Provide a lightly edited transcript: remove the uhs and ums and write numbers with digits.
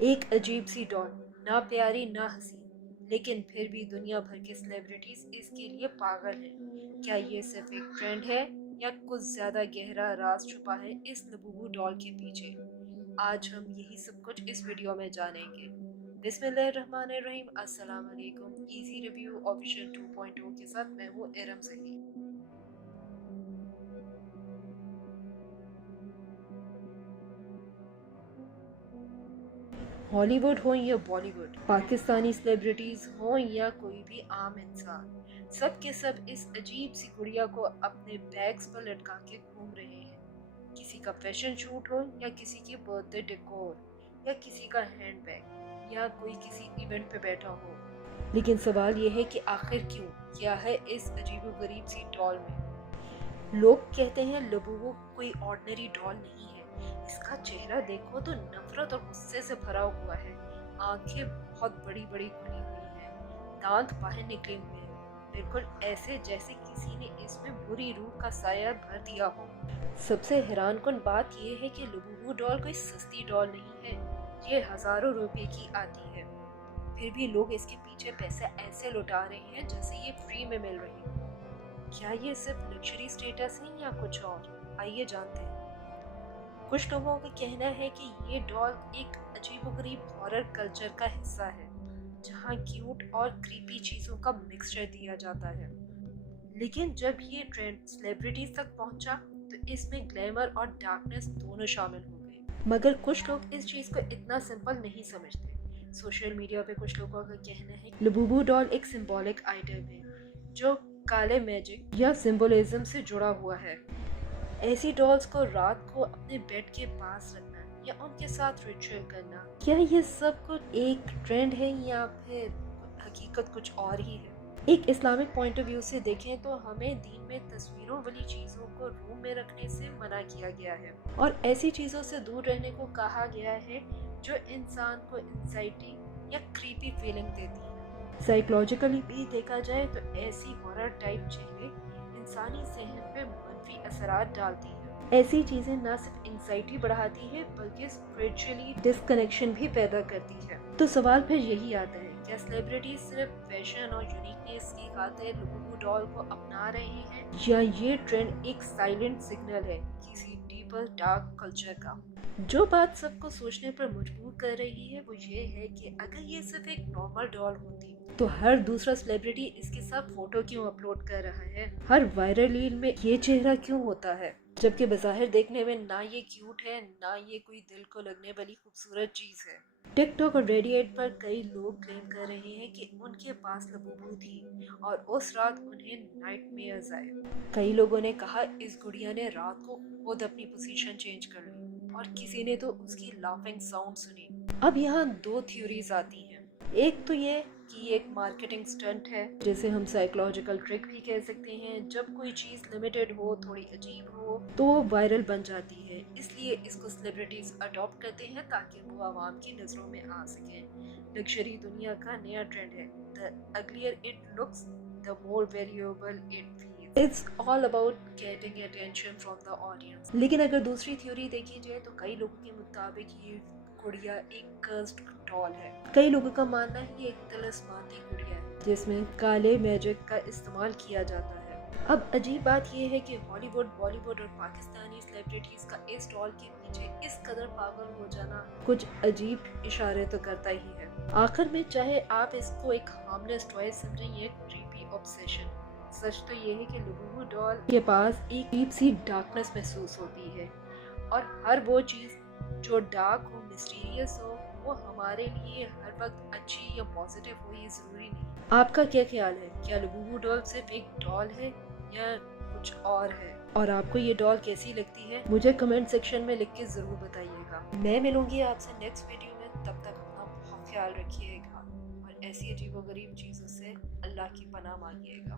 एक अजीब C double, ना प्यारी ना हसीन, लेकिन फिर भी दुनिया भर के सेलिब्रिटीज इसके लिए पागल हैं। क्या ये सिर्फ एक ट्रेंड है या कुछ ज्यादा गहरा राज छुपा है इस लबूबू डॉल के पीछे? आज हम यही सब कुछ इस वीडियो में जानेंगे। बिस्मिल्लाहिर्रहमानिर्रहीम, अस्सलाम वालेकुम। इजी रिव्यू ऑफिशियल 2.0 के साथ मैं हूँ एरम सही। हॉलीवुड हो या बॉलीवुड, पाकिस्तानी सेलिब्रिटीज हो या कोई भी आम इंसान, सब के सब इस अजीब सी गुड़िया को अपने बैग्स पर लटका के घूम रहे हैं। किसी का फैशन शूट हो या किसी की बर्थडे डेकोर या किसी का हैंडबैग या कोई किसी इवेंट पे बैठा हो। लेकिन सवाल ये है कि आखिर क्यों, क्या है इस अजीब गरीब सी डॉल में? लोग कहते हैं लबूबू कोई ऑर्डिनरी डॉल नहीं है। इसका चेहरा देखो तो नफरत और गुस्से से भरा हुआ है। आंखें बहुत बड़ी बड़ी खुली हुई हैं, दांत बाहर निकले हुए हैं, बिल्कुल ऐसे जैसे किसी ने इसमें बुरी रूह का साया भर दिया हो। सबसे हैरानकुन बात यह है कि लबूबू डॉल कोई सस्ती डॉल नहीं है, ये हजारों रुपए की आती है। फिर भी लोग इसके पीछे पैसे ऐसे लुटा रहे हैं जैसे ये फ्री में मिल रही हो। क्या ये सिर्फ लग्जरी स्टेटस है या कुछ और? आइए जानते हैं। कुछ लोगों का कहना है कि ये डॉल एक अजीबोगरीब हॉरर कल्चर का हिस्सा है, जहाँ क्यूट और क्रीपी चीजों का मिक्सचर दिया जाता है। लेकिन जब ये ट्रेंड सेलिब्रिटीज तक पहुंचा तो इसमें ग्लैमर और डार्कनेस दोनों शामिल हो गए। मगर कुछ लोग इस चीज को इतना सिंपल नहीं समझते। सोशल मीडिया पे कुछ लोगों का कहना है कि लबूबू डॉल एक सिंबॉलिक आइटम है जो काले मैजिक या सिंबोलिज्म से जुड़ा हुआ है। ऐसी डॉल्स को रात को अपने बेड के पास रखना या उनके साथ रिचुअल करना, क्या ये सब कुछ एक ट्रेंड है या फिर हकीकत कुछ और ही है? एक इस्लामिक पॉइंट ऑफ व्यू से देखें तो हमें दीन में तस्वीरों वाली चीजों को रूम में रखने से मना किया गया है और ऐसी चीजों से दूर रहने को कहा गया है जो इंसान को एंजाइटी या क्रीपी फीलिंग देती है। साइकोलॉजिकली भी देखा जाए तो ऐसी हॉरर टाइप चीजें इंसानी सेहत पे मनफी असरात डालती है। ऐसी चीजें न सिर्फ एंजाइटी बढ़ाती है बल्कि स्पिरिचुअली डिस्कनेक्शन भी पैदा करती है। तो सवाल फिर यही आता है, क्या सेलिब्रिटी सिर्फ फैशन और यूनिकनेस की खातिर लबूबू डॉल को अपना रहे हैं या ये ट्रेंड एक साइलेंट सिग्नल है किसी डीपर डार्क कल्चर का? जो बात सबको सोचने पर मजबूर कर रही है वो ये है कि अगर ये सिर्फ एक नॉर्मल डॉल होती तो हर दूसरा सेलिब्रिटी इसके साथ फोटो क्यों अपलोड कर रहा है? हर वायरल रील में ये चेहरा क्यों होता है, जबकि बज़ाहिर देखने में ना ये क्यूट है ना ये कोई दिल को लगने वाली खूबसूरत चीज है। टिकटॉक और रेडिएट पर कई लोग क्लेम कर रहे हैं कि उनके पास लबूबू थी और उस रात उन्हें नाइटमेयर्स आए। कई लोगों ने कहा इस गुड़िया ने रात को खुद अपनी पोजीशन चेंज कर ली और किसी ने तो उसकी लाफिंग साउंड सुनी। अब यहाँ दो थ्योरीज आती हैं। एक तो ये कि ये एक मार्केटिंग स्टंट है, जिसे हम साइकोलॉजिकल ट्रिक भी कह सकते हैं। जब कोई चीज लिमिटेड हो, थोड़ी अजीब हो, तो वो वायरल बन जाती है, इसलिए इसको सेलिब्रिटीज अडॉप्ट करते हैं ताकि वो आवाम की नजरों में आ सके। लग्जरी दुनिया का नया ट्रेंड है, the uglier it looks the more valuable it feels. It's all about getting attention from the audience. लेकिन अगर दूसरी थ्योरी देखी जाए तो कई लोगों के मुताबिक ये गुड़िया एक कर्स्ड डॉल है। कई लोगों का मानना है ये एक तिलिस्माती गुड़िया है जिसमें काले मैजिक का इस्तेमाल किया जाता है। अब अजीब बात यह है कि हॉलीवुड, बॉलीवुड और पाकिस्तानी सेलिब्रिटीज का इस डॉल के पीछे इस कदर पागल हो जाना कुछ अजीब इशारे तो करता ही है। आखिर में चाहे आप इसको एक हार्मलेस टॉय समझें या क्रीपी ऑब्सेशन, सच तो ये है कि लबूबू डॉल के पास एक डीप सी डार्कनेस महसूस होती है और हर वो चीज जो डार्क हो, मिस्टीरियस हो, वो हमारे लिए हर वक्त अच्छी या पॉजिटिव हो ये जरूरी नहीं। आपका क्या ख्याल है, क्या लबूबू डॉल सिर्फ एक डॉल है या कुछ और है? और आपको ये डॉल कैसी लगती है मुझे कमेंट सेक्शन में लिख के जरूर बताइएगा। मैं मिलूंगी आपसे नेक्स्ट वीडियो में, तब तक अपना बहुत ख्याल रखिएगा और ऐसी अजीबोगरीब चीजों से अल्लाह की पनाह मांगिएगा।